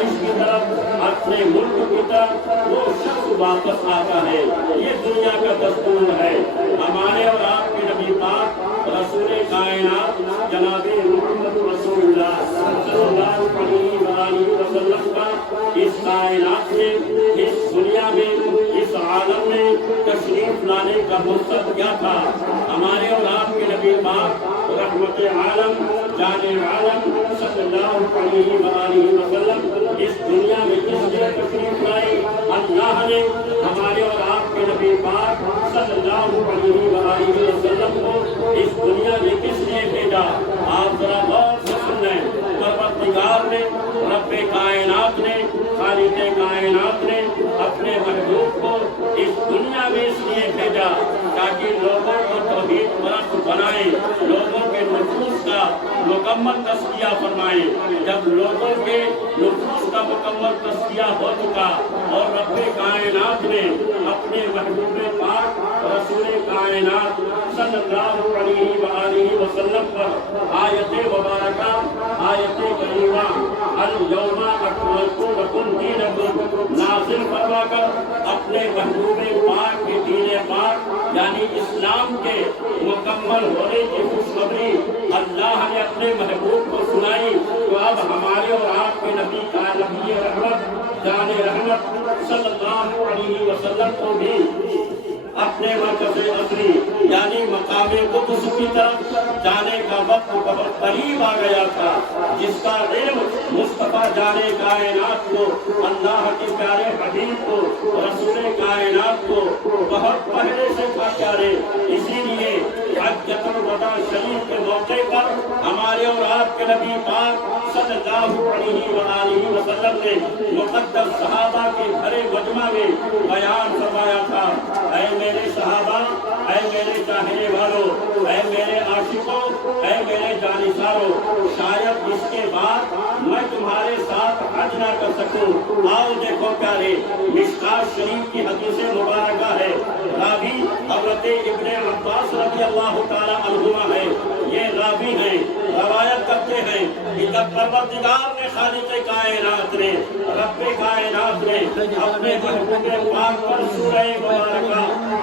رہائش کی طرف، اپنے ملک کی طرف وہ شخص واپس آتا ہے۔ یہ دنیا کا دستور ہے۔ ہمارے اور آپ کے نبی پاک رسول کائنات جناب محمد رسول اللہ صلی اللہ علیہ وسلم کا اس کائنات میں، اس دنیا میں، اس عالم میں تشریف لانے کا مقصد کیا تھا؟ ہمارے اور آپ کے نبی پاک رحمت عالم جان عالم صلی اللہ علیہ وسلم اس دنیا میں کس لیے تشریف لائے؟ اللہ نے ہمارے اور آپ کے نبی پاک صلی اللہ علیہ وسلم کو اس دنیا میں کس لیے بھیجا؟ آپ ذرا غور سے سن لیں۔ پروردگار نے، رب کائنات نے، خالق کائنات نے اپنے محبوب کو اس دنیا میں اس لیے بھیجا تاکہ لوگوں کو توحید پرست بنائے، لوگوں کے نفوس کا مکمل تزکیہ فرمائے۔ جب لوگوں کے نفوس کا مکمل تزکیہ ہو چکا اور رب کائنات نے اپنے محبوب پاک رسول کائنات صلی اللہ علیہ وسلم پر آیت مبارکہ، آیت کریمہ الیوم اکملت لکم دینکم نازل فرما کر اپنے محبوب پاک کے دین پاک یعنی اسلام کے مکمل ہونے کی خوشخبری اللہ نے اپنے محبوب کو سنائی، تو اب ہمارے اور آپ کے نبی کا نبی رحمت جان رحمت صلی اللہ علیہ وسلم کو بھی اپنے مرکز اصلی یعنی مقام قدس کی طرف جانے کا وقت بہت قریب آ گیا تھا، جس کا علم مصطفیٰ جانے کائنات کو، اللہ کے پیارے حبیب کو، رسول کائنات کو بہت پہلے سے تھا پیارے۔ اسی لیے حجۃ الوداع شریف کے موقع پر ہمارے اور آپ کے نبی پاک صلی اللہ علیہ وسلم نے مقدس صحابہ کے بھرے مجمع میں بیان فرمایا تھا، اے میرے صحابہ، اے میرے چاہنے والوں، اے میرے عاشقوں، اے میرے جانثاروں، شاید اس کے بعد میں تمہارے ساتھ حج نہ کر سکوں۔ آؤ دیکھو پیارے، مشکات شریف کی حدیث مبارکہ ہے، راوی حضرت ابن عباس رضی اللہ تعالی عنہما ہے، یہ راوی ہیں، روایت کرتے ہیں کہ جب پروردگار نے، خالق کائنات نے، رب کائنات نے اپنے محبوب پاک پر سورہ مبارکہ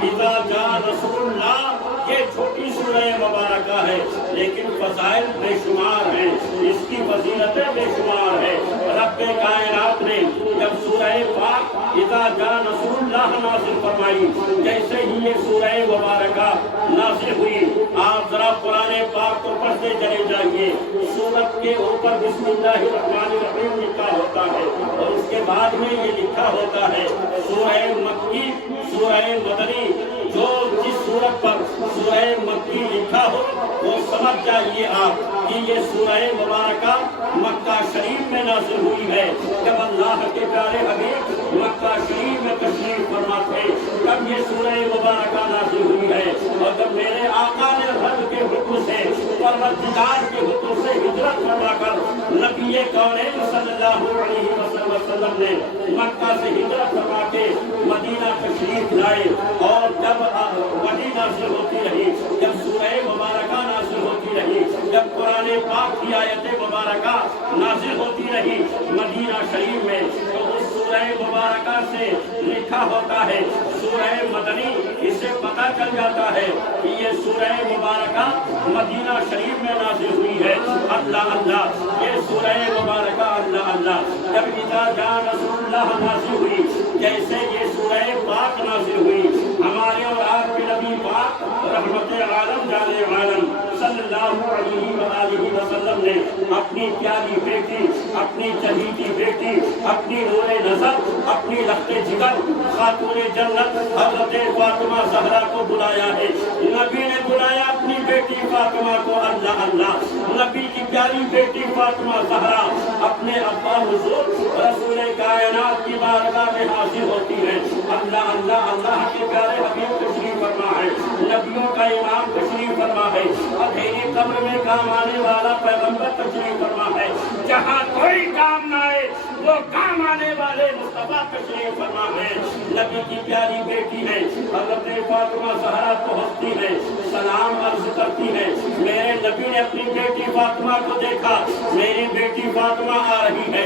اذا جاء رسول اللہ، یہ چھوٹی سورہ مبارکہ ہے لیکن فضائل بے شمار ہیں، اس کی فضیلتیں بے شمار ہیں۔ رب کائنات نے جب سورہ پاک اذا جاء رسول اللہ نازل فرمائی، جیسے ہی یہ سورہ مبارکہ نازل ہوئی، آپ ذرا قرآن پاک کو پڑھتے چلے جائیے، سورت کے اوپر بسم اللہ الرحمن الرحیم لکھا ہوتا ہے اور اس کے بعد میں یہ لکھا ہوتا ہے سورہ مکی، سورہ مدنی۔ جو جس سورت پر سورہ مکی لکھا ہو وہ سمجھ جائیے آپ کہ یہ سورہ مبارکہ مکہ شریف میں نازل ہوئی ہے۔ جب اللہ کے پیارے حبیب مکہ شریف میں تشریف فرما تھے تب یہ سورہ مبارکہ نازل ہوئی ہے، اور جب میرے آقا نے رب کے حکم سے، پروردگار کے حکم سے ہجرت فرما کر نبی کونین صلی اللہ علیہ وسلم نے مکہ سے ہجرت فرما کے مدینہ تشریف لائے، اور جب وحی نازل ہوتی رہی، جب سورہ مبارکہ نازل ہوتی رہی، جب قرآن پاک کی آیت مبارکہ نازل ہوتی رہی مدینہ شریف میں، تو اس سورہ مبارکہ سے لکھا ہوتا ہے سورہ مدنی۔ اس سے پتہ چل جاتا ہے کہ یہ سورہ مبارکہ مدینہ شریف میں نازل ہوئی ہے۔ اللہ اللہ، یہ سورہ مبارکہ اللہ اللہ جب اذا جاء رسول اللہ نازل ہوئی، جیسے یہ سورہ پاک نازل ہوئی، ہمارے اور آپ کے نبی پاک رحمت عالم جان عالم صلی اللہ علیہ وسلم نے اپنی پیاری بیٹی، اپنی چہیتی بیٹی، اپنی نور نظر، اپنی رخت جگر، خاتون جنت حضرت فاطمہ زہرا کو بلایا ہے۔ نبی نے بلایا اپنی بیٹی فاطمہ کو، اللہ اللہ، نبی کی پیاری بیٹی فاطمہ زہرا اپنے ابا حضور رسول کائنات کی بارگاہ میں حاضر ہوتی ہے۔ اللہ اللہ، اللہ کے پیارے حبیب تشریف فرما ہے، نبیوں کا امام تشریف فرما ہے، اندھیری قبر میں کام آنے والا پیغمبر تشریف فرما ہے، جہاں کوئی کام نہ آئے وہ کام آنے والے مصطفیٰ تشریف فرما ہے۔ نبی کی پیاری بیٹی ہے حضرت فاطمہ زہرا پہنچتی ہے، سلام عرض کرتی ہے، میرے نبی نے اپنی بیٹی فاطمہ کو دیکھا، میری بیٹی فاطمہ آ رہی ہے،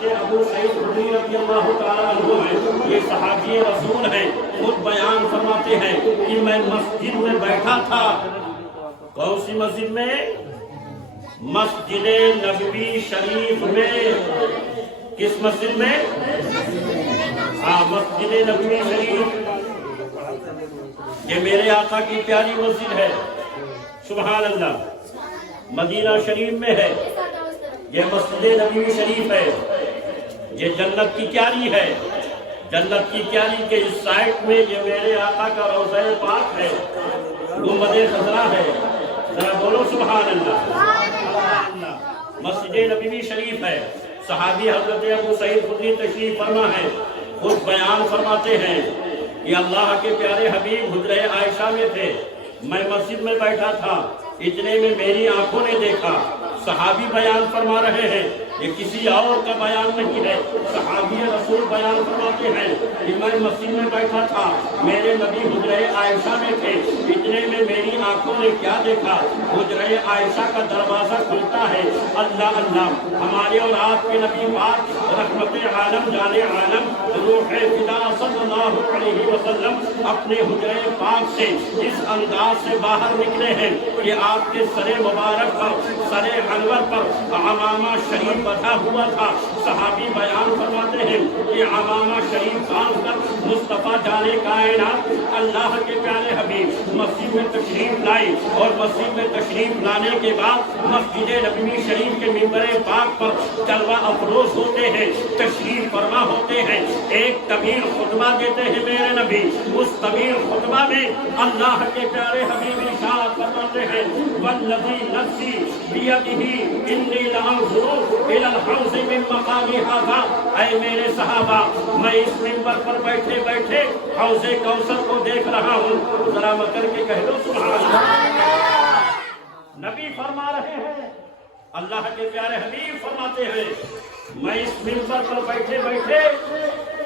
حضرت ابو سعید خدری رضی اللہ تعالیٰ عنہ ہیں، یہ صحابی رسول ہیں، خود بیان فرماتے ہیں کہ میں مسجد میں بیٹھا تھا۔ کون سی مسجد میں؟ مسجد نبوی شریف میں۔ کس مسجد میں؟ مسجد نبوی شریف، یہ میرے آقا کی پیاری مسجد ہے، سبحان اللہ، مدینہ شریف میں ہے۔ یہ مسجد نبوی شریف ہے، یہ جنت کی کیاری ہے، جنت کی کیاری کے اس سائٹ میں یہ میرے آقا کا روضہ پاک ہے، گنبد خضرا ہے، ذرا بولو سبحان اللہ۔ مسجد نبوی شریف ہے، صحابی حضرت ابو سعید خدری تشریف فرما ہے، خود بیان فرماتے ہیں کہ اللہ کے پیارے حبیب حجرہ عائشہ میں تھے، میں مسجد میں بیٹھا تھا، اتنے میں میری آنکھوں نے دیکھا۔ صحابی بیان فرما رہے ہیں، یہ کسی اور کا بیان نہیں ہے، صحابی رسول بیان فرماتے ہیں کہ میں مسجد میں بیٹھا تھا، میرے نبی حجرہ عائشہ میں تھے، اتنے میں میری آنکھوں نے کیا دیکھا؟ حجرہ عائشہ کا دروازہ کھلتا ہے، اللہ اللہ، ہمارے اور آپ کے نبی پاک رحمت عالم جان عالم روح فدا صلی اللہ علیہ وسلم اپنے حجرہ پاک سے اس انداز سے باہر نکلے ہیں کہ آپ کے سر مبارک پر، سر انور پر عمامہ شریف بندھا ہوا تھا۔ صحابی بیان فرماتے ہیں کہ عمامہ شریف باندھ کر مصطفیٰ جان کائنات اللہ کے پیارے حبیب مسجد میں تشریف لائے، اور مسجد میں تشریف لانے کے بعد مسجد نبوی شریف کے منبر پاک پر جلوہ افروز ہوتے ہیں، تشریف فرما ہوتے ہیں، ایک طویل خطبہ دیتے ہیں میرے نبی۔ اس طویل خطبہ میں اللہ کے پیارے حبیب ارشاد فرماتے ہیں والذی نفسی بیدہ انی لانظر الی الحوض من مقام ھذا، اے میرے صحابہ، میں اس منبر پر بیٹھے بیٹھے حوض کوثر کو دیکھ رہا ہوں، ذرا مکر کے کہہ دو سبحان اللہ۔ نبی فرما رہے ہیں، اللہ کے پیارے حبیب فرماتے ہیں میں اس منبر پر بیٹھے بیٹھے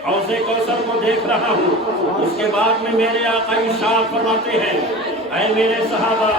حوض کوثر کو دیکھ رہا ہوں۔ اس کے بعد میں میرے آقا ارشاد فرماتے ہیں اے میرے صحابہ،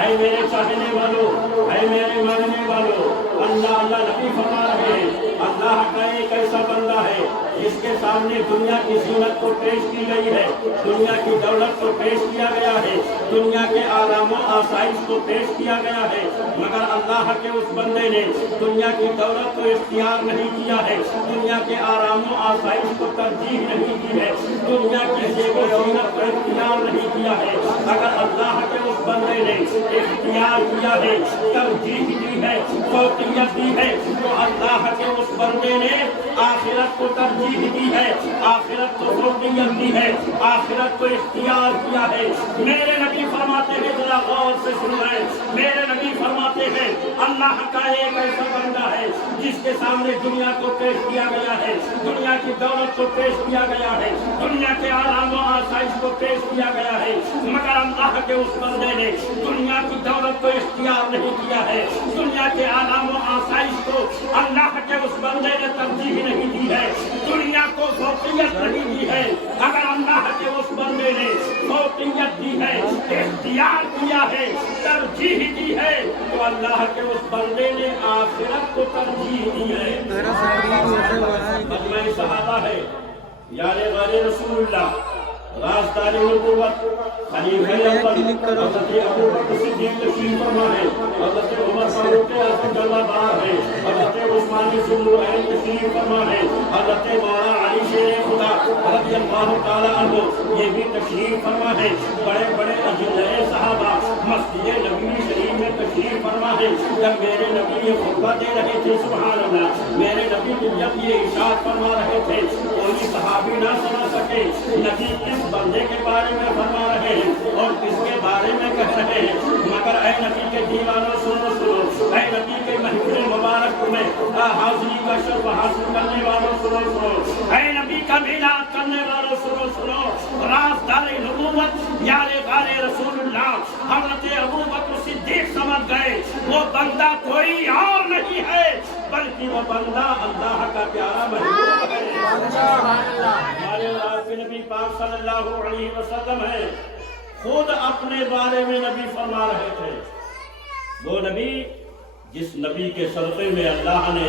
اے میرے چاہنے والوں، اے میرے ماننے والوں، اللہ اللہ نبی فرما رہے ہیں اللہ کا ایک ایسا بندہ ہے جس کے سامنے دنیا کی زینت کو پیش کی گئی ہے، دنیا کی دولت کو پیش کیا گیا ہے، دنیا کے آرام و آسائش کو پیش کیا گیا ہے، مگر اللہ کے اس بندے نے دنیا کی دولت کو اختیار نہیں کیا ہے، دنیا کے آرام و آسائش کو ترجیح نہیں کی ہے، دنیا کی زیب و زینت کو اختیار نہیں کیا ہے۔ اگر اللہ کے اس بندے نے اختیار کیا ہے، ترجیح دی ہے، فوقیت دی ہے، تو اللہ کے اس بندے نے آخرت کو ترجیح دی ہے، آخرت کو فوقیت دی ہے، آخرت کو اختیار کیا ہے۔ میرے نبی فرماتے ہیں، ذرا غور سے سنیں، میرے نبی فرماتے ہیں اللہ کا ایک ایسا بندہ ہے جس کے سامنے دنیا کو پیش کیا گیا ہے، دنیا کی دولت کو پیش کیا گیا ہے، دنیا کے آرام و آسائش کو پیش کیا گیا ہے، مگر اللہ کے اس بندے نے دنیا کی دولت کو اختیار نہیں کیا ہے، دنیا کے آرام و آسائش کو اللہ کے اس بندے نے ترجیح نہیں دی ہے، دنیا کو فوقیت نہیں دی ہے۔ اگر اللہ کے اس بندے نے فوقیت دی ہے، اختیار کیا ہے، ترجیح دی ہے، تو اللہ کے اس بندے نے آخرت کو ترجیح دی ہے۔ مجمع صحابہ ہے، یار غیر رسول اللہ، راستان نبوت، خلیفہ اول حضرت ابوبکر صدیق تشریف فرما ہے، حضرت عمر فاروق اعظم جلوہ بار ہے، حضرت عثمان ذوالنورین تشریف فرما ہے، حضرت مولانا علی شیر خدا رضی اللہ تعالی عنہ یہ بھی تشریف فرما ہے۔ بڑے بڑے اجلاء صحابہ مسجد نبوی شریف میں تشریف فرما ہے۔ جب میرے نبی یہ خطبہ دے رہے تھے، سبحان اللہ، میرے نبی جب یہ ارشاد فرما رہے تھے، کوئی صحابی نہ سنا سکے نبی کس بندے کے بارے میں فرما رہے ہیں اور کس کے بارے میں کہہ رہے ہیں، مگر اے نبی کے دیوانوں سنو سنو، اے نبی کے محفل مبارک میں حاضری کا شرف حاصل کرنے والوں سنو سنو، اے نبی کا میلاد کرنے والوں سنو سنو، رازدار نبوت یار غار رسول اللہ حضرت ابوبکر صدیق سمجھ گئے وہ بندہ کوئی اور نہیں ہے بلکہ وہ بندہ اللہ کا پیارا محبوب ہے۔ ہمارے آپ کے نبی پاک صلی اللہ علیہ وسلم ہے، خود اپنے بارے میں نبی فرما رہے تھے، وہ نبی جس نبی کے صدقے میں اللہ نے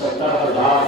70,000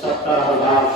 70,000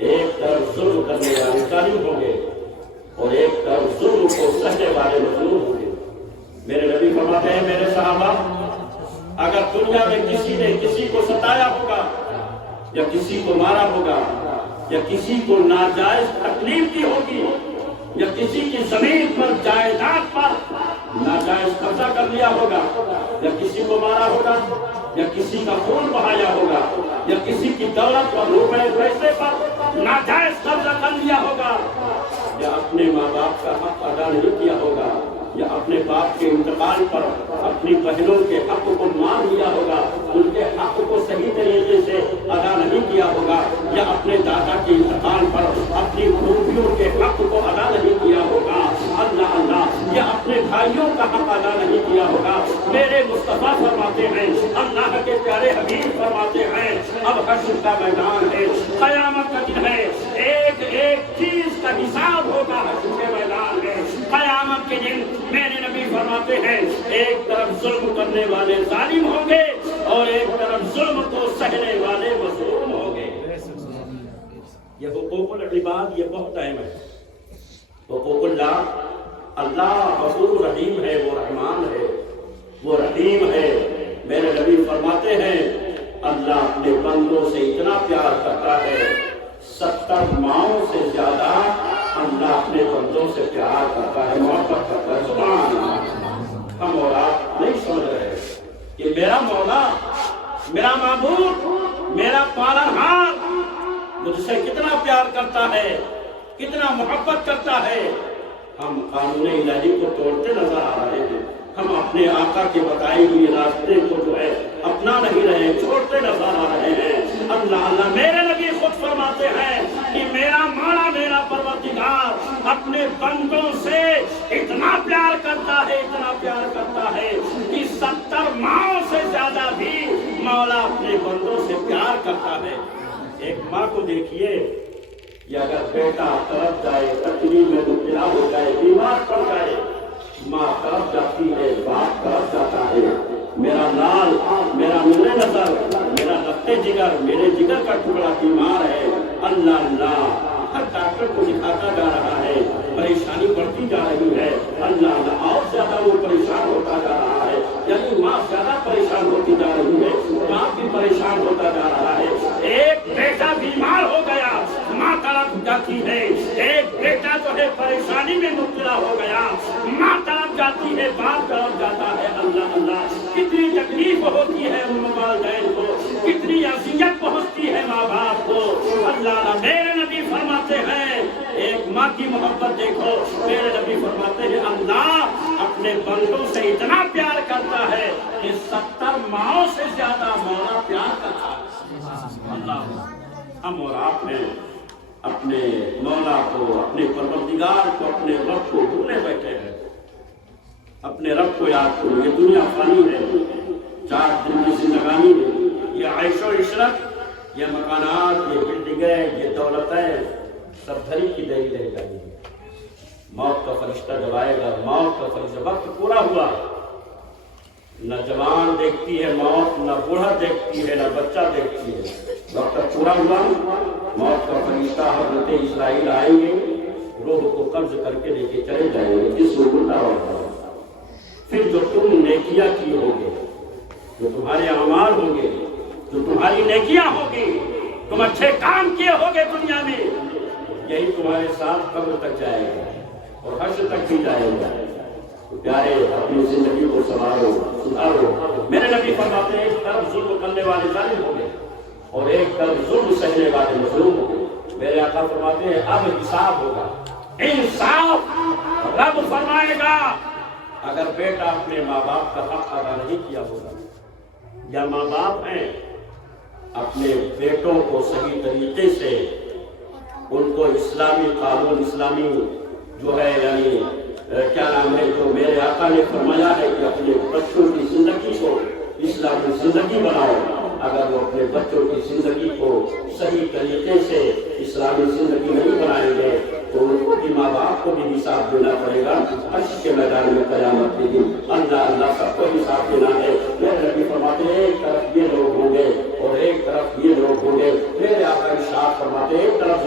ایک طرف ظلم کرنے والے ظالم ہوں گے اور ایک طرف ظلم کو سہنے والے مظلوم ہوں گے۔ میرے نبی فرماتے ہیں میرے صحابہ، اگر دنیا میں کسی نے کسی کو ستایا ہوگا یا کسی کو مارا ہوگا یا کسی کو ناجائز تکلیف دی ہوگی یا کسی کی زمین پر جائیداد پر ناجائز قبضہ کر لیا ہوگا یا کسی کو مارا ہوگا یا کسی کا خون بہایا ہوگا یا کسی کی دولت اور روپے پیسے پر ناجائز قبضہ کر لیا ہوگا یا اپنے ماں باپ کا حق ادا نہیں کیا ہوگا یا اپنے باپ کے انتقال پر اپنی بہنوں کے حق کو مان لیا ہوگا، ان کے حق کو صحیح طریقے سے ادا نہیں کیا ہوگا یا اپنے دادا کے انتقال پر اپنی پھوپھیوں کے حق کو ادا نہیں کیا ہوگا، اللہ اللہ، یا اپنے بھائیوں کا حق ادا نہیں کیا ہوگا، میرے مصطفیٰ فرماتے ہیں، اللہ کے پیارے حبیب فرماتے ہیں، اب حشر کا میدان ہے، قیامت کا دن ہے، ایک ایک چیز کا حساب ہوگا، حشر کے میدان ہے، قیامت کے دن میرے نبی فرماتے ہیں ایک طرف ظلم کرنے والے ظالم ہوں گے اور ایک طرف ظلم کو سہنے والے مظلوم ہوں گے۔ یہ حقوق العباد، یہ بہت اہم ہے۔ حقوق اللہ، اللہ غفور رحیم ہے، وہ رحمان ہے، وہ رحیم ہے۔ میرے نبی فرماتے ہیں اللہ اپنے بندوں سے اتنا پیار کرتا ہے، 70 ماؤں سے زیادہ اللہ اپنے بندوں سے پیار کرتا ہے، محبت کرتا ہے۔ سبحان اللہ۔ ہم اور آپ نہیں سمجھ رہے کہ میرا مولا، میرا معبود، میرا پالنہار مجھ سے کتنا پیار کرتا ہے، کتنا محبت کرتا ہے۔ ہم قانون الہی کو توڑتے نظر آ رہے ہیں، ہم اپنے آقا کے بتائے ہوئے راستے کو جو ہے اپنا نہیں رہے، چھوڑتے نظر آ رہے ہیں۔ اللہ اللہ، میرے نبی خود فرماتے ہیں کہ میرا مولا، میرا پروردگار اپنے بندوں سے اتنا پیار کرتا ہے، اتنا پیار کرتا ہے کہ 70 ماؤں سے زیادہ بھی مولا اپنے بندوں سے پیار کرتا ہے۔ ایک ماں کو دیکھیے، یا اگر بیٹا طرف جائے، تکلیف میں مبتلا ہو جائے، بیمار پڑ جائے، ماں طرف جاتی ہے، باپ طرف جاتا ہے۔ میرا لال، میرا نور نظر، میرا لفتے جگر، میرے جگر کا ٹکڑا بیمار ہے، اللہ اللہ، ہر ڈاکٹر کو دکھاتا جا رہا ہے، پریشانی بڑھتی جا رہی ہے، اللہ اللہ، اور زیادہ وہ پریشان ہوتا جا رہا ہے، یعنی ماں زیادہ پریشان ہوتی جا رہی ہے، باپ بھی پریشان ہوتا جا رہا ہے۔ ایک بیٹا بیمار ہو گیا، ماں طرف جاتی ہے، ایک بیٹا جو ہے پریشانی میں مبتلا ہو گیا، ماں طرف جاتی ہے، باپ طرف جاتا ہے، اللہ اللہ، کتنی تکلیف ہوتی ہے ان والدین کو، کتنی اذیت پہنچتی ہے ماں باپ کو، اللہ اللہ۔ میرے نبی فرماتے ہیں ایک ماں کی محبت دیکھو، میرے نبی فرماتے ہیں اللہ اپنے بندوں سے اتنا پیار کرتا ہے کہ 70 ماؤں سے زیادہ مولا پیار کرتا ہے۔ اللہ، ہم اور آپ نے اپنے مولا کو، اپنے پروردگار کو، اپنے رب کو بھولے بیٹھے ہیں۔ اپنے رب کو یاد کرو، یہ دنیا فانی ہے، 4 دن کی زندگانی ہے، یہ عیش و عشرت، یہ مکانات، یہ بلڈنگیں، یہ دولتیں سب دھری کی دہی رہ جائیں گی۔ موت کا فرشتہ جب آئے گا، موت کا فرشتہ، وقت پورا ہوا، نہ جوان دیکھتی ہے موت، نہ بوڑھا دیکھتی ہے، نہ بچہ دیکھتی ہے، وقت پورا ہوا، موت کا فرشتہ حضرت اسرائیل آئیں گے، روح کو قبض کر کے لے کے چلے جائیں گے، جس کو بلڈا ہوگا۔ پھر جو تم نیکیاں کی ہوگے، جو تمہارے اعمال ہوں گے، جو تمہاری نیکیاں ہوگی، تم اچھے کام کیے ہوگے دنیا میں، یہی تمہارے ساتھ قبر تک جائے گا اور حشر تک بھی جائے گا۔ پیارے، اپنی زندگی کو سنوارو، سدھارو۔ میرے نبی فرماتے ہیں ایک طرف ظلم کرنے والے ظالم ہوں گے اور ایک طرف ظلم سہنے والے مظلوم ہوں گے۔ میرے آقا فرماتے ہیں اب حساب ہوگا، انصاف۔ رب فرمائے گا اگر بیٹا اپنے ماں باپ کا حق ادا نہیں کیا ہوگا، یا ماں باپ ہیں اپنے بیٹوں کو صحیح طریقے سے ان کو اسلامی قانون، اسلامی جو ہے یعنی کیا نام ہے، جو میرے آقا نے فرمایا ہے کہ اپنے بچوں کی زندگی کو اسلامی زندگی بناؤ، اگر وہ اپنے بچوں کی زندگی کو صحیح طریقے سے اسلامی زندگی نہیں بنائیں گے تو ان کو بھی، ماں باپ کو بھی حساب دینا پڑے گا حشر کے میدان میں قیامت کے دن۔ اللہ اللہ، سب کو حساب دینا ہے۔ میرے نبی فرماتے ہیں ایک طرف یہ لوگ ہوں گے اور ایک طرف یہ لوگ ہوں گے۔ میرے آقا ارشاد فرماتے ہیں ایک طرف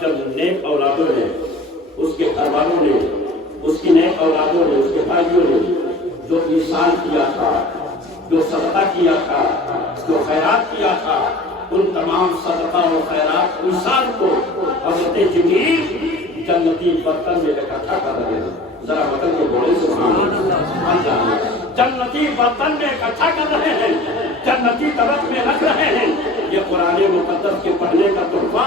جب نیک اولادوں نے، اس کے گھر والوں نے، اس کی نیک اولادوں نے، اس کے بھائیوں نے جو ایثار کیا تھا، جو صدقہ کیا تھا، جو خیرات کیا تھا، ان تمام صدقہ و خیرات ایثار کو حضرت جبریل جنتی برتن میں اکٹھا کر رہے ہیں۔ ذرا برتن کے بولے سبحان اللہ۔ جنتی برتن میں اکٹھا کر رہے ہیں، جنتی طبق میں رکھ رہے ہیں۔ یہ قرآن مقدس کے پڑھنے کا تحفہ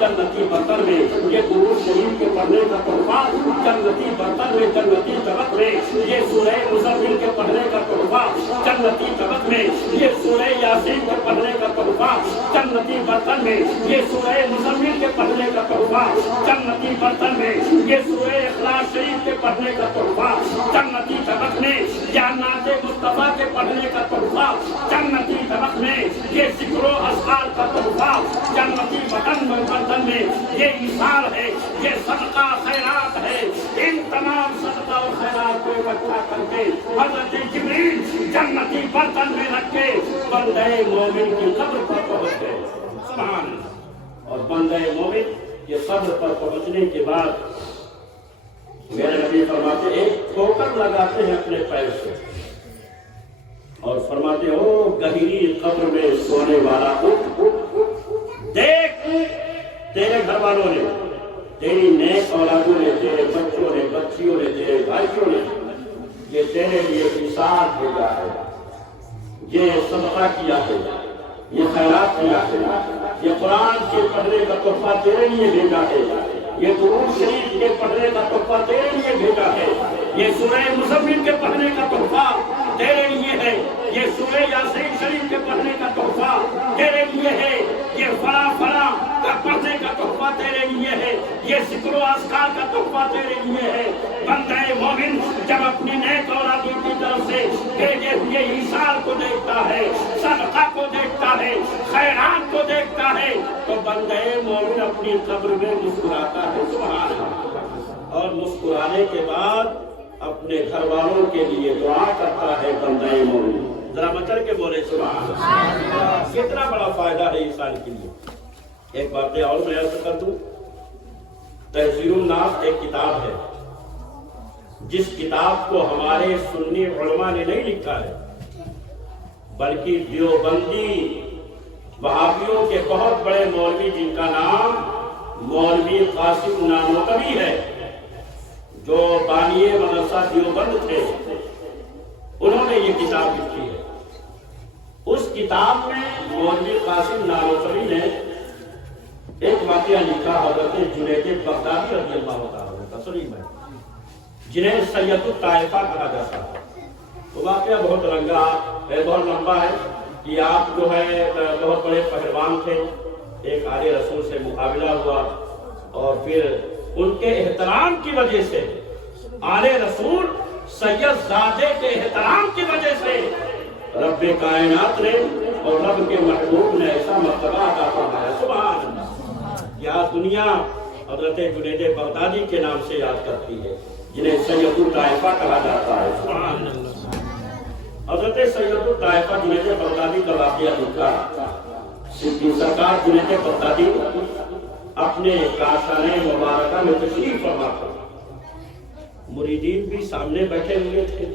جنتی برتن میں، یہ درود شریف کے پڑھنے کا تحفہ جنتی برتن میں، جنتی طبق میں، یہ سورہ مزمل کے پڑھنے کا تحفہ جنتی طبق میں، یہ سورہ یاسین کے پڑھنے کا تحفہ جنتی برتن میں، یہ سورہ مزمل کے پڑھنے کا تحفہ جنتی برتن میں، یہ سورہ اخلاص شریف کے پڑھنے کا تحفہ جنتی طبق میں، یا نعت مصطفیٰ کے پڑھنے کا تحفہ جنتی طبق میں، یہ ذکر و اذکار کا تحفہ جنتی برتن میں، یہ ایثار ہے، یہ صدقہ خیرات ہے۔ ان تمام صدقہ و خیرات کو اکٹھا کر کے حضرت جبریل جنتی برتن میں رکھ کے بندہ مومن کی قبر پر پہنچ گئے۔ سبحان اللہ۔ اور بندہ مومن کے قبر پر پہنچنے کے بعد میرے نبی فرماتے ایک ٹھوکر لگاتے ہیں اپنے پیر سے اور فرماتے ہو گہری قبر میں سونے والا اٹھ دیکھ، تیرے گھر والوں نے، تیری نیک اولادوں نے، تیرے بچوں نے، بچیوں نے، تیرے بھائیوں نے یہ تیرے لیے ایثار بھیجا ہے، یہ صدقہ کیا ہے، یہ خیرات کیا ہے، یہ قرآن کے پڑھنے کا تحفہ تیرے لیے بھیجا ہے، یہ درود شریف کے پڑھنے کا تحفہ تیرے لیے بھیجا ہے، یہ سورہ مزمل کے پڑھنے کا تحفہ تیرے لیے ہے، یہ سورہ یاسین شریف کے پڑھنے کا تحفہ تیرے لیے ہے، یہ فلاں فلاں کا پڑھنے کا تحفہ تیرے لیے ہے، یہ ذکر و اذکار کا تحفہ تیرے لیے ہے۔ بندہ مومن جب اپنی نیک اولادوں کی طرف سے بھیجے ہوئے ایثار کو دیکھتا ہے، صدقہ کو دیکھتا ہے، خیرات کو دیکھتا ہے، تو بندہ مومن اپنی قبر میں مسکراتا ہے۔ سبحان اللہ۔ اور مسکرانے کے بعد اپنے گھر والوں کے لیے دعا کرتا ہے بندہ مومن۔ ذرا مچل کے بولے سبحان اللہ۔ کتنا بڑا فائدہ ہے انسان کے لیے۔ ایک بات اور میں عرض کر دوں، تحذیر الناس ایک کتاب ہے، جس کتاب کو ہمارے سنی علماء نے نہیں لکھا ہے، بلکہ دیوبندی وہابیوں کے بہت بڑے مولوی جن کا نام مولوی قاسم نانوتوی ہے، جو بانی مدرسہ دیوبند تھے، انہوں نے یہ کتاب لکھی ہے۔ اس کتاب میں مولوی قاسم نانوتوی نے ایک واقعہ لکھا حضرت جنید بغدادی رضی اللہ عنہ کا، سنیے میں، جنہیں سید الطائفہ کہا جاتا ہے۔ وہ واقعہ بہت رنگا ہے، بہت لمبا ہے کہ آپ جو ہے بہت بڑے پہلوان تھے، ایک آل رسول سے مقابلہ ہوا اور پھر ان کے احترام کی وجہ سے، آل رسول سید زادے کے احترام کی وجہ سے رب کائنات نے اور رب کے محبوب نے ایسا مرتبہ عطا فرمایا۔ سبحان اللہ۔ کیا دنیا حضرت جنید بغدادی کے نام سے یاد کرتی ہے، جنہیں سید الطائفہ کہا جاتا ہے۔ سبحان اللہ۔ حضرت سید الطائفہ جنید بغدادی کا واقعہ لکھا، صدیق سرکار جنید بغدادی اپنے کاشانہ مبارکہ میں تشریف فرما کر، مریدین بھی سامنے بیٹھے ہوئے تھے۔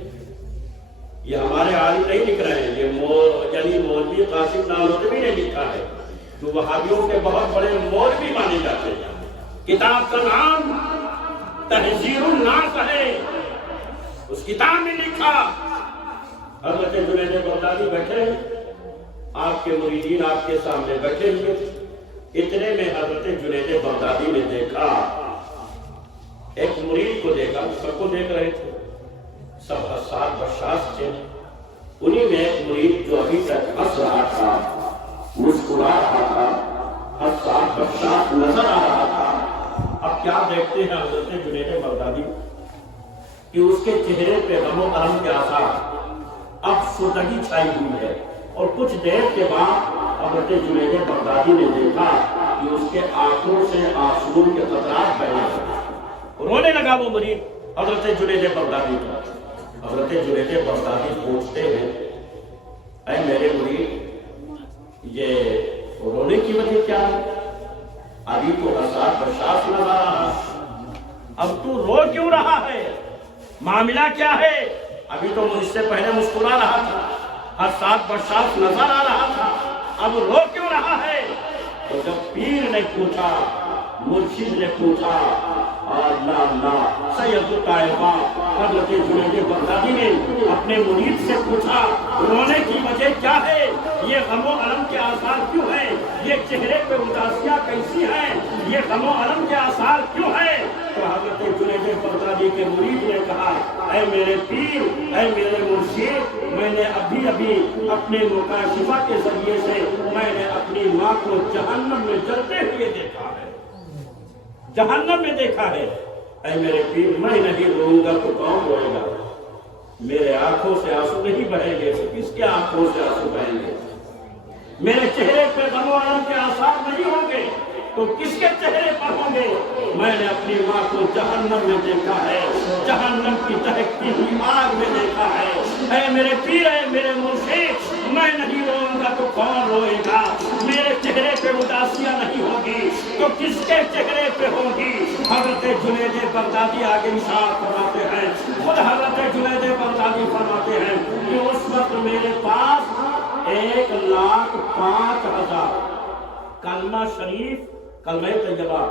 یہ ہمارے عالم نہیں لکھ رہے ہیں، یہ مولوی قاسم نانوتوی نے لکھا ہے، جو وہابیوں کے بہت بڑے مولوی مانے جاتے ہیں۔ کتاب کا نام تحذیر الناس ہے۔ اس کتاب میں لکھا، حضرت جنید بغدادی بیٹھے، آپ کے مریدین آپ کے سامنے بیٹھے ہوئے، اتنے میں حضرت جنید بغدادی نے دیکھا، ایک مرید کو دیکھا، سب کو دیکھ رہے تھے، سب حساس بشاش تھے، انہی میں ایک مرید جو ابھی تک ہنس رہا تھا، مسکرا رہا تھا، حساس بشاش نظر آ رہا تھا۔ اب کیا دیکھتے ہیں حضرت جنید بغدادی کہ اس کے چہرے پہ غم و غم کے آثار، اب سردگی چھائی ہوئی ہے، اور کچھ دیر کے بعد حضرت جنید بغدادی نے دیکھا کہ اس کے آنکھوں سے آنسو کے قطرات بہنے لگے، رونے لگا وہ مرید حضرت جنید بغدادی کا۔ حضرت جنید بغدادی پوچھتے ہیں، اے میرے مرید، یہ رونے کی وجہ کیا ہے؟ ابھی تو حساس بشاش معاملہ کیا ہے؟ ابھی تو مجھ سے پہلے مسکرا رہا تھا، ہر ساتھ بشاش نظر آ رہا تھا، اب رو کیوں رہا ہے؟ تو جب پیر نے پوچھا، مرشد نے پوچھا، سید الطائفہ حضرت جنید بغدادی نے اپنے مرید سے پوچھا، رونے کی وجہ کیا ہے؟ یہ غم و الم کے آثار کیوں ہیں؟ یہ چہرے پہ اداسیاں کیسی ہیں؟ یہ غم و الم کے آثار کیوں ہیں؟ تو حضرت جنید بغدادی کے مرید نے کہا، اے میرے پیر، اے میرے مرشد، میں نے ابھی اپنے مکاشفہ کے ذریعے سے میں نے اپنی ماں کو جہنم میں جلتے ہوئے دیکھا ہے، جہنم میں دیکھا ہے۔ اے میرے پیر، میں نہیں روؤں گا تو کون روئے گا؟ میرے آنکھوں سے آنسو نہیں بہیں گے، کس کے آنکھوں سے آنسو بہیں گے؟ میرے چہرے پہ غم و الم کے آثار نہیں ہوں گے تو کس کے چہرے پر ہوں گے؟ میں نے اپنی ماں کو جہنم میں دیکھا ہے، جہنم کی دہکتی ہوئی آگ میں دیکھا ہے۔ اے میرے پیر، اے میرے مرشد، میں نہیں روؤں گا تو کون روئے گا؟ میرے چہرے پہ اداسیاں نہیں ہوگی تو کس کے چہرے پہ ہوگی؟ حضرت جنید بغدادی آگے ارشاد فرماتے ہیں، خود حضرت جنید بغدادی فرماتے ہیں کہ اس وقت میرے پاس 1,05,000 کلمہ شریف، کلمہ طیبہ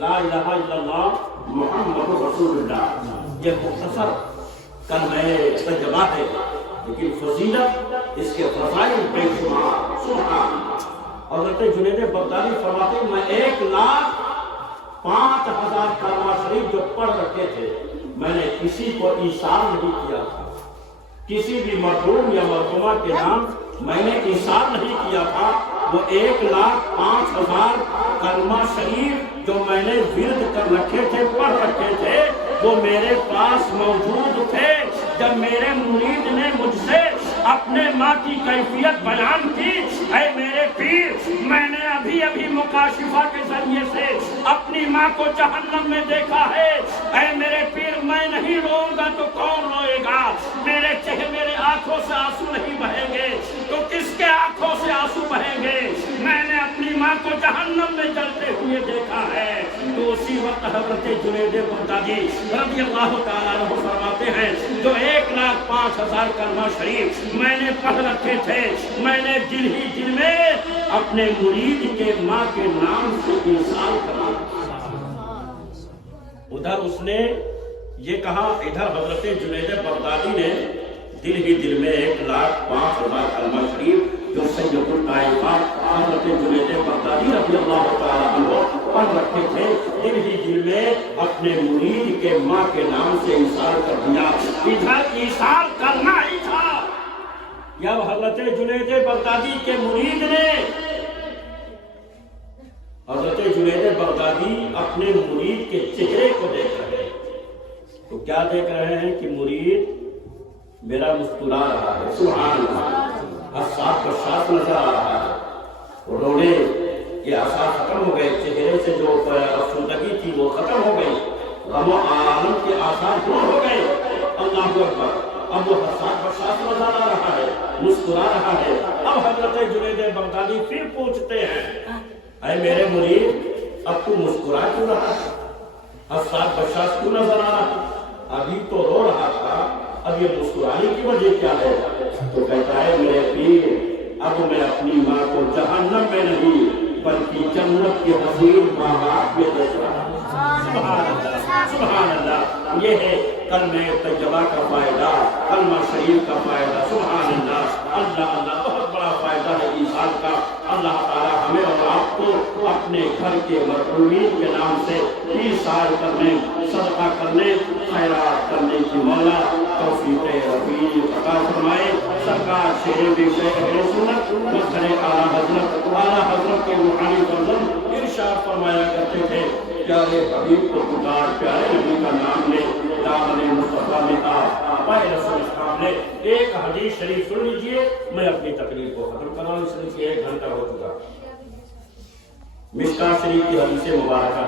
لا الہ الا اللہ محمد رسول اللہ، یہ مختصر کلمہ طیبہ ہے، لیکن فضیلت اس کے فضائل بے شمار سبحان۔ حضرت جنید بغدادی فرماتے ہیں، میں 1,05,000 کلمہ شریف جو پڑھ رکھے تھے، میں نے کسی کو ایثار نہیں کیا تھا، کسی بھی مرحوم یا مرحومہ کے نام میں نے ایثار نہیں کیا تھا۔ وہ 1,05,000 کلمہ شریف جو میں نے ورد کر رکھے تھے، پڑھ رکھے تھے، وہ میرے پاس موجود تھے۔ جب میرے مرید نے مجھ سے اپنے ماں کی کیفیت بیان کی، اے میرے پیر، میں نے ابھی مکاشفہ کے ذریعے سے اپنی ماں کو جہنم میں دیکھا ہے۔ اے میرے پیر، میں نہیں روؤں گا تو کون روئے گا؟ میرے آنکھوں سے آنسو نہیں بہیں گے تو کس کے آنکھوں سے آنسو بہیں گے؟ میں نے اپنی ماں کو جہنم میں جلتے ہوئے دیکھا ہے۔ تو اسی وقت حضرت جنید بغدادی رضی اللہ تعالیٰ عنہ فرماتے ہیں، جو 1,05,000 کلمہ شریف میں نے پڑھ رکھے تھے، میں نے دل ہی دل میں اپنے مرید کے ماں کے نام سے ایثار کرا۔ ادھر اس نے یہ کہا، ادھر حضرت جنید بغدادی نے دل ہی دل میں 1,05,000 کلمہ شریف جو سید الطائفہ حضرت جنید بغدادی رضی اللہ تعالیٰ عنہ پڑھ رکھے تھے، دل ہی دل میں اپنے مرید کے ماں کے نام سے ایثار کر دیا۔ ادھر ایثار کرنا ہی تھا۔ جب حضرت جنید بغدادی کے مرید نے، حضرت جنید بغدادی اپنے مرید کے چہرے کو دیکھ رہے ہیں تو کیا دیکھ رہے ہیں کہ مرید میرا مسکرا رہا ہے، سبحان اللہ، ساتھ بشاش نظر آ رہا ہے، رونے کے آثار ختم ہو گئے، چہرے سے جو افسردگی تھی وہ ختم ہو گئی، غم و الم کے آثار دور ہو گئے۔ اللہ اکبر، اب وہ ساتھ بشاش نظر آ رہا ہے، مسکرا رہا ہے۔ اب حضرت جنید بغدادی پھر پوچھتے ہیں، اے میرے مرید، اب تو مسکرا کیوں رہا ہے؟ اب ساتھ بشاش کیوں نظر آ رہا ہے؟ ابھی تو رو رہا تھا، اب یہ مسکرانے کی وجہ کیا ہے؟ تو کہتا ہے، میرے پیر، اب میں اپنی ماں کو جہنم میں نہیں بلکہ جنت کے حسین باغات میں دیکھ رہا ہوں۔ سبحان اللہ، سبحان اللہ، یہ ہے کلمہ طیبہ کا فائدہ، کلمہ شریف کا فائدہ، سبحان اللہ، اللہ اللہ، بہت بڑا فائدہ ہے ایثار کا۔ اللہ تعالیٰ ہمیں اور آپ کو اپنے گھر کے مرحومین کے نام سے ایثار کرنے، صدقہ کرنے، خیرات کرنے کی مولا توفیق رفیع عطا فرمائے۔ سرکار شیر بے شیخ اہل سنت مظہر اعلیٰ حضرت کے روحانی فرزند ارشاد فرمایا کرتے تھے، پیارے حبیب کو پکار، پیارے نبی کا نام لے، دامن مصطفیٰ میں آ، پائے رسول اسلام نے۔ ایک حدیث شریف سن لیجئے، میں اپنی تقریر کو ختم کرواؤں، اس لیے 1 گھنٹہ ہو چکا۔ مشکاہ شریف کی حدیث مبارکہ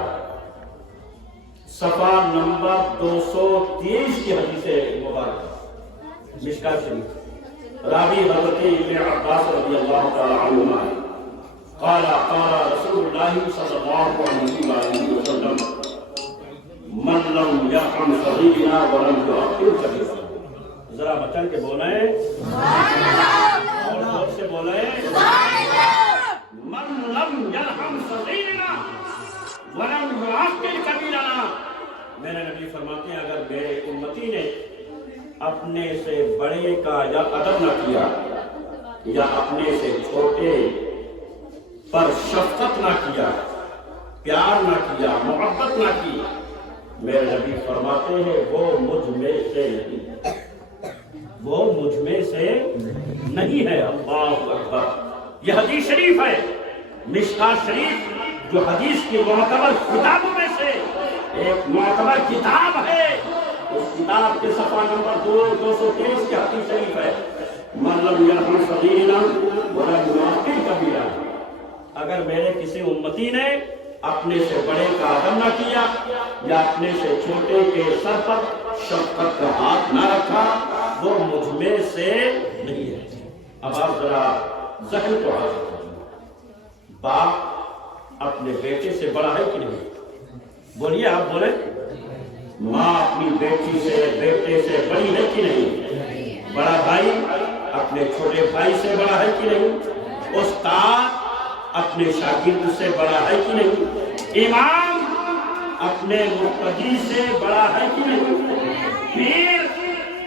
صفحہ نمبر 223 کی حدیث مبارکہ، مشکاہ شریف، راوی حضرت ابن عباس رضی اللہ تعالی عنہما، قال رسول اللہ صلی اللہ علیہ وسلم، من لم يرحم صغيرنا ولم يعقل ذرا بچن کے بولیں اور زور سے بولیں من لم یرحم صغیرنا ولم یعقل کبیرنا. میرے نبی فرماتے ہیں اگر میرے امتی نے اپنے سے بڑے کا یا ادب نہ کیا یا اپنے سے چھوٹے پر شفقت نہ کیا، پیار نہ کیا، محبت نہ کی، میرے نبی فرماتے ہیں وہ مجھ میں سے نہیں، وہ مجھ میں سے نہیں ہے. اللہ اکبر. یہ حدیث شریف ہے، مشکات شریف جو حدیث کی معتبر کتابوں میں سے ایک معتبر کتاب ہے. اس کتاب کے صفحہ نمبر 223 کی حدیث شریف ہے من لم یرحم صغیرنا ولم یعقل کبیرنا. اگر میرے کسی امتی نے اپنے سے بڑے کا ادب نہ کیا یا اپنے سے چھوٹے کے سر پر شفقت کا ہاتھ نہ رکھا وہ مجھ میں سے نہیں ہے. اب آپ ذرا ذہن کو حاضر کریں، باپ اپنے بیٹے سے بڑا ہے کہ نہیں؟ بولیے، آپ بولیں. ماں اپنی بیٹی سے بیٹے سے بڑی ہے کہ نہیں؟ بڑا بھائی اپنے چھوٹے بھائی سے بڑا ہے کہ نہیں؟ استاد اپنے شاگرد سے بڑا ہے کہ نہیں؟ امام اپنے مقتدی سے بڑا ہے کہ نہیں؟ پیر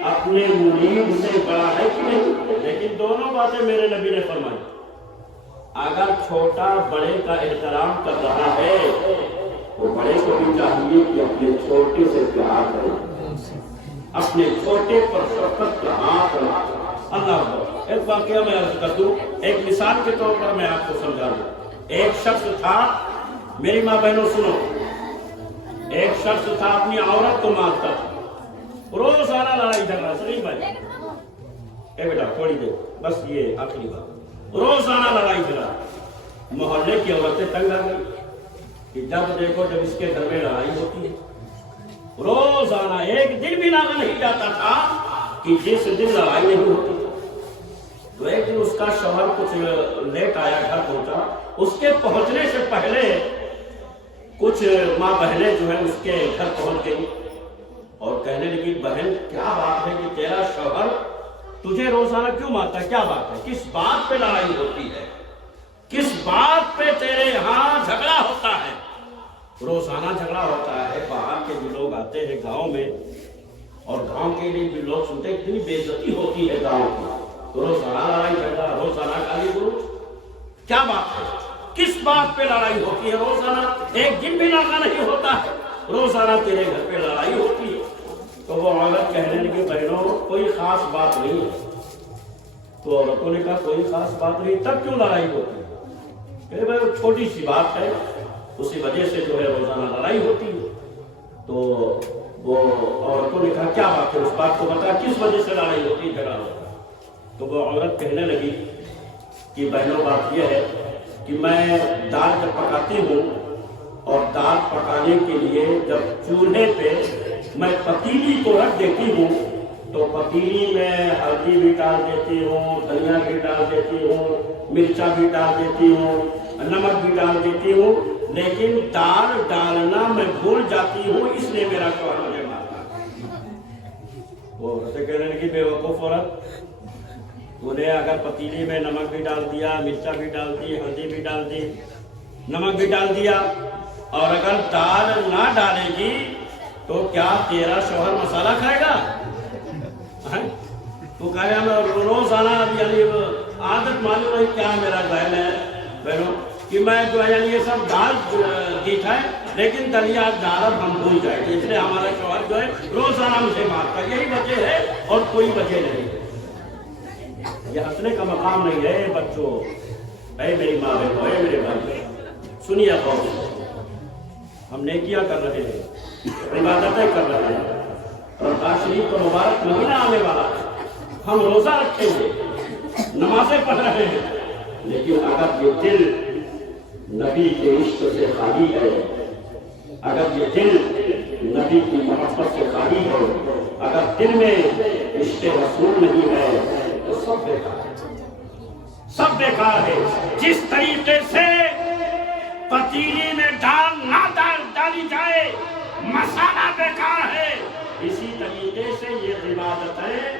اپنے مرید سے بڑا ہے کہ نہیں؟ لیکن دونوں باتیں میرے نبی نے فرمائی. اگر چھوٹا بڑے کا احترام کر رہا ہے تو بڑے کو بھی چاہیے کہ اپنے چھوٹے سے پیار کرے، اپنے چھوٹے پر شفقت کا ہاتھ رکھے. اللہ ایک واقعہ میں عرض کر دوں، ایک مثال کے طور پر میں آپ کو سمجھا دوں. ایک شخص تھا، میری ماں بہنوں سنو، ایک شخص تھا اپنی عورت کو مارتا تھا، روزانہ لڑائی جھگڑا. صحیح بھائی، اے بیٹا تھوڑی دیر بس، یہ آخری بات. روزانہ لڑائی جھگڑا. محلے کی عورتیں تنگ آ گئی کہ جب دیکھو جب اس کے گھر میں لڑائی ہوتی ہے. روزانہ ایک دن بھی لگا نہیں جاتا تھا کہ جس دن لڑائی نہیں ہوتی. تو ایک دن اس کا شوہر کچھ لیٹ آیا، گھر پہنچا. اس کے پہنچنے سے پہلے کچھ ماں بہنیں جو ہیں اس کے گھر پہنچ گئی اور کہنے لگی بہن کیا بات ہے کہ تیرا شوہر تجھے روزانہ کیوں مارتا ہے؟ کیا بات ہے؟ کس بات پہ لڑائی ہوتی ہے؟ کس بات پہ تیرے یہاں جھگڑا ہوتا ہے؟ روزانہ جھگڑا ہوتا ہے. باہر کے بھی لوگ آتے ہیں گاؤں میں اور گاؤں کے لیے بھی لوگ سنتے ہیں اتنی بے عزتی ہوتی ہے گاؤں کی. تو روزانہ لڑائی جھگڑا، روزانہ گالی گلوچ، کیا بات ہے؟ کس بات پہ لڑائی ہوتی ہے؟ روزانہ ایک دن بھی لڑنا نہیں ہوتا ہے، روزانہ تیرے گھر پہ لڑائی ہوتی ہے. تو وہ عورت کہنے لگی بہنوں کوئی خاص بات نہیں ہے. تو عورتوں نے کہا کوئی خاص بات نہیں، تب کیوں لڑائی ہوتی ہے؟ کہ بھائی چھوٹی سی بات ہے، اسی وجہ سے جو ہے روزانہ لڑائی ہوتی ہے. تو وہ عورتوں نے کہا کیا بات ہے؟ اس بات کو بتا، کس وجہ سے لڑائی ہوتی ہے، جھگڑا ہوتا ہے؟ تو وہ عورت کہنے لگی کہ بہنوں بات یہ ہے کہ میں دال جب پکاتی ہوں اور دال پکانے کے لیے جب چولہے پہ میں پتیلی کو رکھ دیتی ہوں تو پتیلی میں ہلدی بھی ڈال دیتی ہوں، دھنیا بھی ڈال دیتی ہوں، مرچا بھی ڈال دیتی ہوں، نمک بھی ڈال دیتی ہوں، لیکن دال ڈالنا میں بھول جاتی ہوں، اس لیے میرا شوہر مجھے مارتا ہے. وہ کہنے لگی بے وقوف عورت، انہیں اگر پتیلی میں نمک بھی ڈال دیا، مرچا بھی ڈال دی، ہلدی بھی ڈال دی، نمک بھی ڈال دیا، اور اگر دال نہ ڈالے گی تو کیا تیرا شوہر مسالہ کھائے گا؟ تو کہے ہمیں روزانہ یعنی عادت معلوم ہے کیا میرا ذہن ہے بہنوں کہ میں جو ہے یہ سب دال ٹھیک ہے لیکن دلیا دال اب ہم بھول جائے گے، اس لیے ہمارا شوہر جو ہے روزانہ مجھے مارتا. یہی وجہ ہے اور کوئی وجہ نہیں. یہ ہنسنے کا مقام نہیں ہے بچوں. اے میری ماں بہنوں، اے میرے بھائی، سنیے غور سے. ہم نیکیاں کر رہے ہیں، عبادتیں کر رہے ہیں، رمضان شریف کا مبارک مہینہ آنے والا ہے، ہم روزہ رکھیں گے، نمازیں پڑھ رہے ہیں، لیکن اگر یہ دل نبی کے عشق سے خالی ہے، اگر یہ دل نبی کی محبت سے خالی ہے، اگر دل میں عشق رسول نہیں ہے تو سب بیکار ہے، سب بیکار ہے. جس طریقے سے پتیلی میں دال نہ ڈالی جائے مسالہ بیکار ہے، اسی طریقے سے یہ عبادتیں